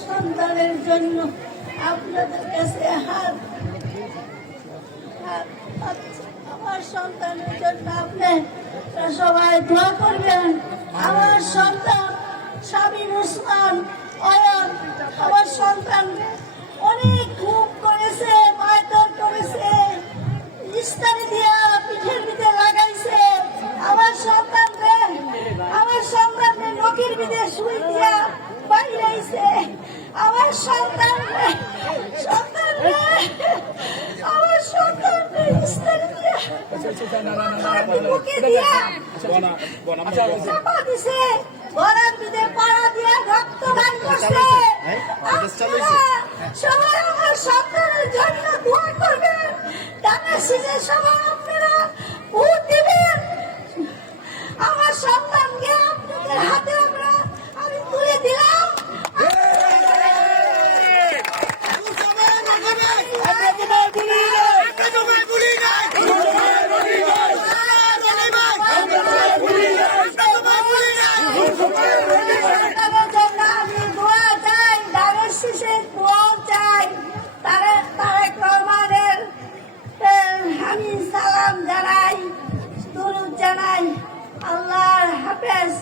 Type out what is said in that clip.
সন্তানের জন্য আপনাদের কাছে হাত আমার সন্তানের জন্য আপনি সবাই দোয়া করবেন আমার সন্তান স্বামীন উসমান অয়ন, আমার সন্তান নকির ভিতরে শুই দিয়া বাইরাইছে আমার সন্তান সন্তান আমার সন্তান দিয়া মুখে দিয়া চাপা দিছে গলার আল্লাহর হাফেজ।